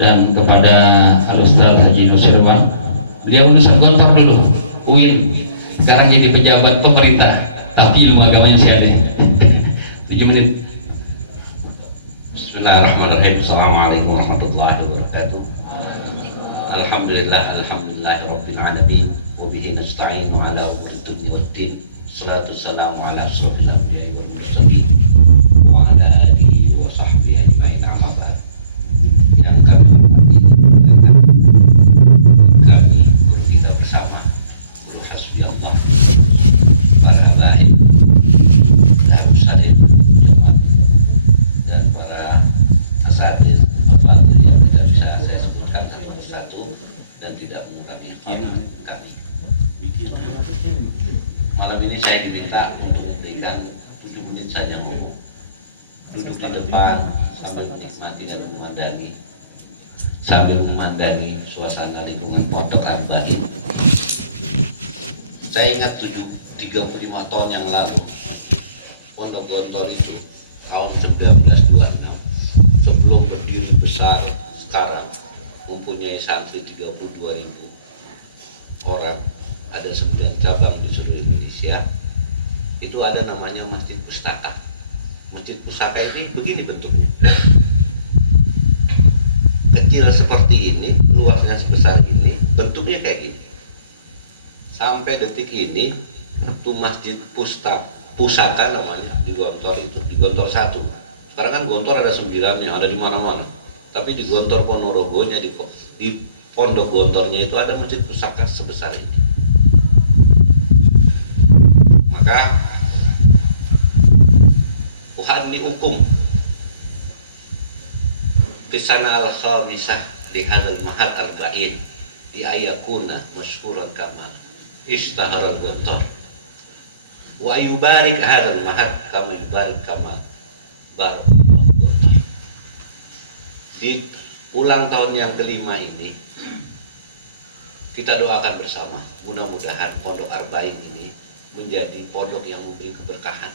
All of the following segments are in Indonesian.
Dan kepada Al-Ustaz Haji Nusirwan, beliau lulusan Gontor dulu, UIN, sekarang jadi pejabat pemerintah, tapi ilmu agamanya masih ada. 7 menit. Bismillahirrahmanirrahim. Assalamualaikum warahmatullahi wabarakatuh. Alhamdulillah, alhamdulillahirabbil alamin, wa bihi nasta'inu ala umurid dunya waddin. Shalatu wassalamu ala asyrofil anbiya'i wal mursalin wa ala alihi wa sahbihi ajma'in, amma ba'd. Yang kami hormati, kami guru kita bersama, Guru Hasbi Allah, para habaib, Darus Salim, jemaat, dan para asatidz al-fadhil yang tidak bisa saya sebutkan satu persatu dan tidak mengurangi hormat kami. Malam ini saya diminta untuk memberikan 7 menit saja ngomong, duduk di depan sambil menikmati dan memandangi suasana lingkungan Pondok Arba'in. Saya ingat 35 tahun yang lalu, Pondok Gontor itu tahun 1926, sebelum berdiri besar sekarang, mempunyai santri 32.000 orang, ada 9 cabang di seluruh Indonesia. Itu ada namanya Masjid Pustaka. Masjid Pustaka ini begini bentuknya, kecil seperti ini, luasnya sebesar ini, bentuknya kayak gini. Sampai detik ini itu Masjid Pusaka namanya di Gontor, itu di Gontor 1. Sekarang kan Gontor ada 9 yang ada di mana-mana, tapi di Gontor Ponorogonya, di Pondok Gontornya itu ada Masjid Pusaka sebesar ini. Maka uhani hukum Kisana al-khamisah di hadal mahal arba'in di ayakuna masyhuran kama ishtahar al-Gontor wa yubarik hadal mahal kama yubarik kama barakallahu Gontor. Di ulang tahun yang kelima ini kita doakan bersama, mudah-mudahan Pondok Arba'in ini menjadi pondok yang memberi keberkahan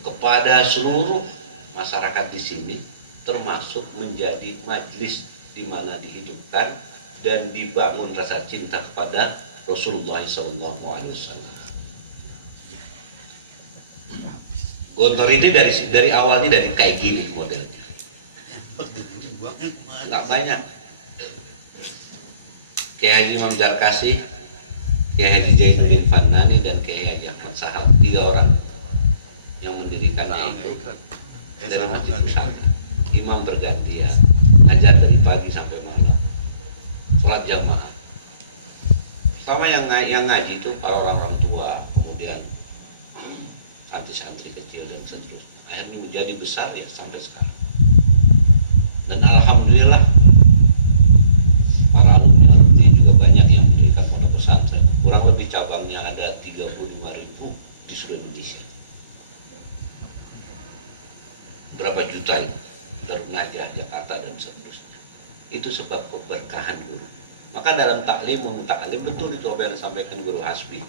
kepada seluruh masyarakat di sini, termasuk menjadi majelis di mana dihidupkan dan dibangun rasa cinta kepada Rasulullah SAW. Gontor ini dari awalnya dari kayak gini modelnya, nggak banyak. Kiai Haji Imam Jarkasi, Kiai Haji Zainuddin Fannani, dan Kiai Haji Ahmad Sahal, 3 orang yang mendirikannya itu dari Masjid Pusaka. Imam bergantian, ngajar dari pagi sampai malam, sholat jamaah. Sama yang ngaji itu para orang-orang tua, kemudian santri-santri kecil dan seterusnya. Akhirnya menjadi besar ya sampai sekarang. Dan alhamdulillah para alumni juga banyak yang mendirikan pondok pesantren. Kurang lebih cabangnya ada 35.000 di seluruh Indonesia. Berapa juta itu? Darul Najah, Jakarta, dan seterusnya. Itu sebab keberkahan guru. Maka dalam taklim betul itu apa yang disampaikan Guru Hasbi.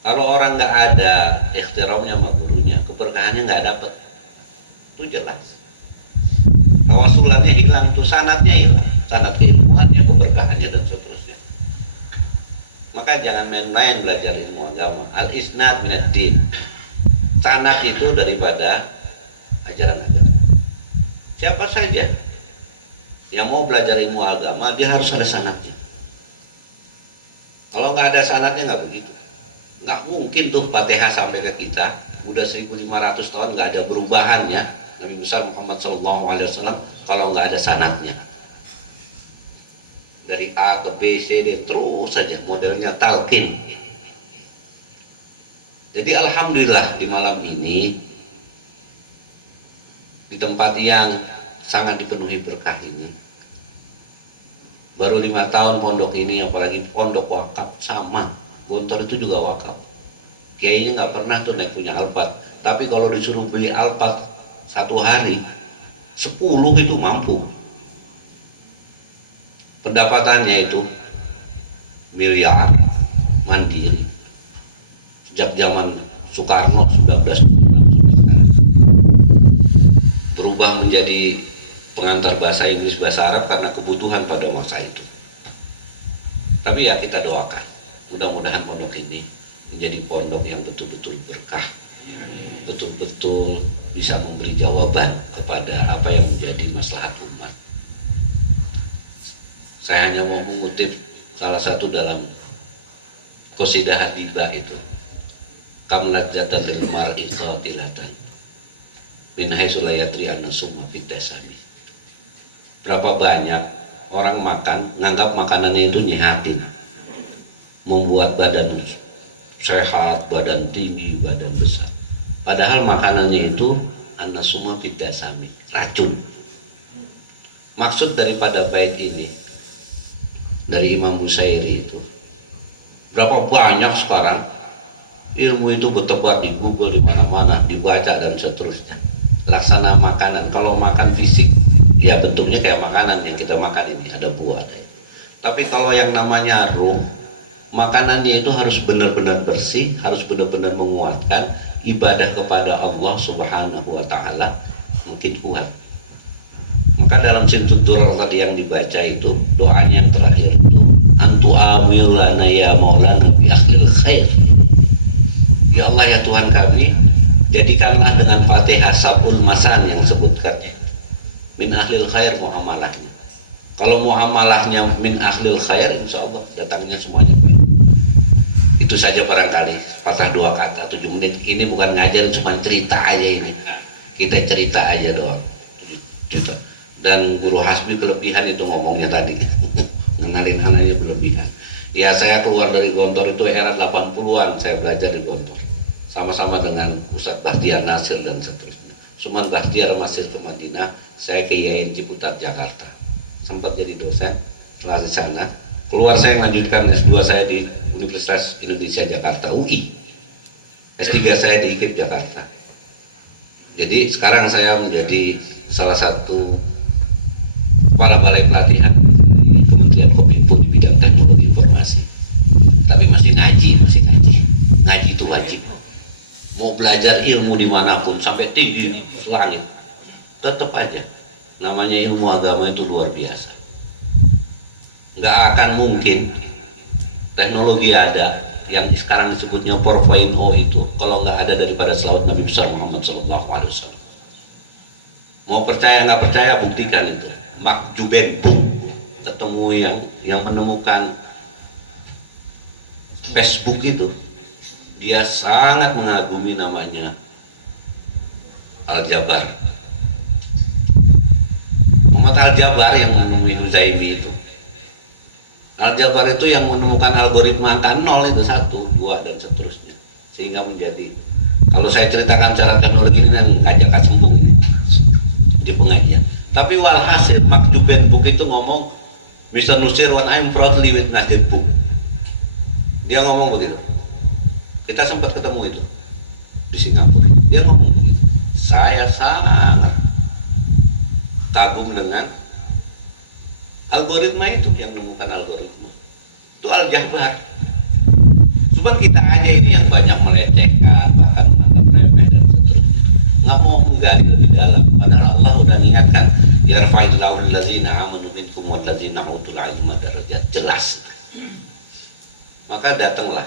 Kalau orang nggak ada ikhtiramnya sama gurunya, keberkahannya nggak dapat. Itu jelas. Tawasulannya hilang, itu sanatnya hilang, sanat keilmuannya, keberkahannya, dan seterusnya. Maka jangan main-main belajar ilmu agama. Al-isnad minad din. Sanat itu daripada ajaran agama. Siapa saja yang mau belajar ilmu agama, dia harus ada sanatnya. Kalau nggak ada sanatnya nggak begitu. Nggak mungkin tuh Fatihah sampai ke kita, udah 1500 tahun nggak ada perubahannya Nabi besar Muhammad SAW kalau nggak ada sanatnya. Dari A ke B, C, D terus saja modelnya talqin. Jadi alhamdulillah di malam ini, di tempat yang sangat dipenuhi berkah ini, Baru 5 tahun pondok ini, apalagi pondok wakaf sama. Gontor itu juga wakaf. Kiainya nggak pernah tuh naik punya Alphard. Tapi kalau disuruh beli Alphard 1 hari, 10 itu mampu. Pendapatannya itu miliar, mandiri. Sejak zaman Soekarno 1976 sampai sekarang. Berubah menjadi pengantar bahasa Inggris, bahasa Arab karena kebutuhan pada masa itu. Tapi ya kita doakan, mudah-mudahan pondok ini menjadi pondok yang betul-betul berkah, betul-betul bisa memberi jawaban kepada apa yang menjadi maslahat umat. Saya hanya mau mengutip salah satu dalam qasidah Hadibah itu, kam ladzatan lil mar'i qatilatan min haitsu la yadri anna summa fid dasami. Berapa banyak orang makan nganggap makanannya itu nyehatin, membuat badan sehat, badan tinggi, badan besar. Padahal makanannya itu annasuma fidasami, racun. Maksud daripada bait ini dari Imam Busairi itu, berapa banyak sekarang ilmu itu bertebar di Google, di mana-mana, dibaca dan seterusnya. Laksana makanan, kalau makan fisik ya bentuknya kayak makanan yang kita makan ini, ada buah, ada. Tapi kalau yang namanya ruh, makanannya itu harus benar-benar bersih, harus benar-benar menguatkan ibadah kepada Allah Subhanahu wa taala, mungkin kuat. Maka dalam Simtud Durar tadi yang dibaca itu, doanya yang terakhir itu, antu amilana ya maulana bi akhlil khair. Ya Allah ya Tuhan kami, jadikanlah dengan Fatihah Sab'ul Masan yang sebutkannya min ahlil khair muamalahnya. Kalau muamalahnya min ahlil khair, insya Allah datangnya semuanya baik. Itu saja barangkali, patah 2 kata 7 menit. Ini bukan ngajarin, cuma cerita aja ini. Kita cerita aja doang. Cerita. Dan Guru Hasbi kelebihan itu ngomongnya tadi. Ngenalin anaknya berlebihan. Ya saya keluar dari Gontor itu era 80-an, saya belajar di Gontor. Sama-sama dengan Ustadz Bahtiar Nasir dan seterusnya. Cuman Bahtiar masih ke Madinah, saya ke IAIN Ciputat Jakarta. Sempat jadi dosen setelah di sana. Keluar saya melanjutkan S2 saya di Universitas Indonesia Jakarta, UI. S3 saya di IKIP Jakarta. Jadi sekarang saya menjadi salah satu kepala balai pelatihan di Kementerian Kominfo di bidang teknologi informasi. Tapi masih ngaji. Ngaji itu wajib. Mau belajar ilmu dimanapun sampai tinggi langit, tetap aja namanya ilmu agama itu luar biasa. Nggak akan mungkin teknologi ada yang sekarang disebutnya 4.0 itu kalau nggak ada daripada selawat Nabi besar Muhammad SAW. Mau percaya nggak percaya, buktikan itu. Mark Zuckerberg ketemu yang menemukan Facebook itu, dia sangat mengagumi namanya Al-Jabar. Muhammad Al-Jabar yang menemui Huzaimi itu. Al-Jabar itu yang menemukan algoritma angka 0 itu 1, 2 dan seterusnya. Sehingga menjadi, kalau saya ceritakan cara teknologi ini yang ngajak sembung ini di pengajian. Tapi walhasil Mark Zuckerberg itu ngomong, Mr. Nusir, when I'm proudly with Nasir Book. Dia ngomong begitu. Kita sempat ketemu itu di Singapura. Dia ngomong begitu. Saya sangat kagum dengan algoritma itu, yang menemukan algoritma. Itu Al-Jabar. Cuman kita aja ini yang banyak melecehkan, bahkan menganggap remeh dan seterusnya. Nggak mau menggali lebih dalam. Padahal Allah udah mengingatkan, yarfa'illahu allazina amanu minkum wallazina utul ilma darajat. Jelas. Maka datanglah,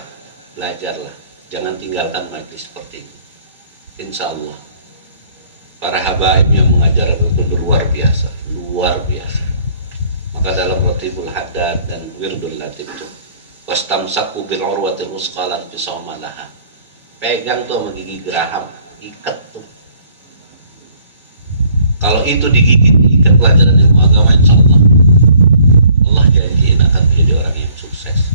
belajarlah. Jangan tinggalkan majlis seperti ini. Insya Allah para habaib yang mengajar itu luar biasa, luar biasa. Maka dalam Ratibul Haddad dan Wirdul Latif itu, wastamsaku bil urwatil usqa lan fisama laha. Pegang tuh sama gigi geraham, ikat tuh. Kalau itu digigit, ikat pelajaran ilmu agama, insya Allah Allah janjiin akan menjadi orang yang sukses.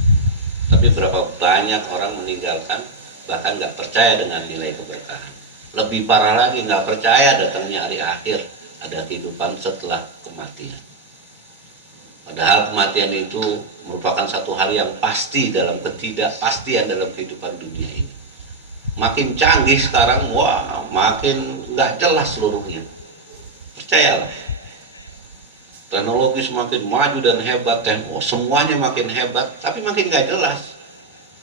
Tapi berapa banyak orang meninggalkan, bahkan nggak percaya dengan nilai keberkahan. Lebih parah lagi, nggak percaya datangnya hari akhir, ada kehidupan setelah kematian. Padahal kematian itu merupakan satu hal yang pasti dalam ketidakpastian dalam kehidupan dunia ini. Makin canggih sekarang, wah, makin nggak jelas seluruhnya. Percayalah, teknologi semakin maju dan hebat, semuanya makin hebat, tapi makin nggak jelas.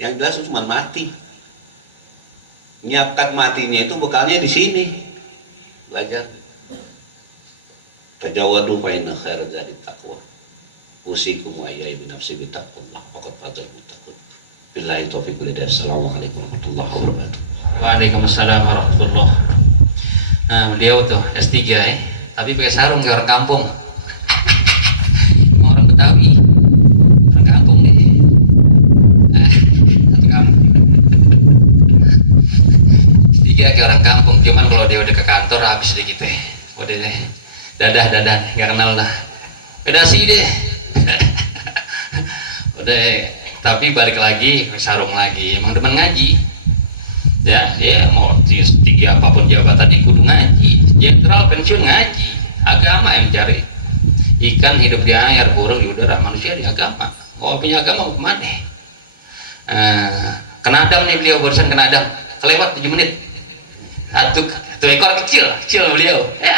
Yang jelas cuma mati. Nyiapkan matinya itu bekalnya di sini. Belajar. Tajawadu fa inna khairaz zadi taqwa. Usikum wa iyaya binafsi bittaqullah faqad fazal muttaqun. Billahi taufiq wal hidayah. Assalamualaikum warahmatullahi wabarakatuh. Waalaikumsalam warahmatullahi. Nah, beliau tuh S3 ya, tapi pakai sarung kayak orang kampung. Orang Betawi. Orang kampung nih. Satu kampung. S3 kayak orang kampung, cuman kalau dia udah ke kantor habis deh gitu. Udah deh. Dadah, nggak kenal dah. Beda sih deh. Udah, tapi balik lagi sarung lagi. Emang demen ngaji. Ya, dia mau tinggi apapun jabatannya kudu ngaji. Jenderal pensiun ngaji. Agama yang cari. Ikan hidup di air, burung di udara, manusia di agama. Kalau punya agama mau kemana? Kenadam nih beliau, barusan kenadam. Kelewat 7 menit. Satu ekor kecil beliau. Ya.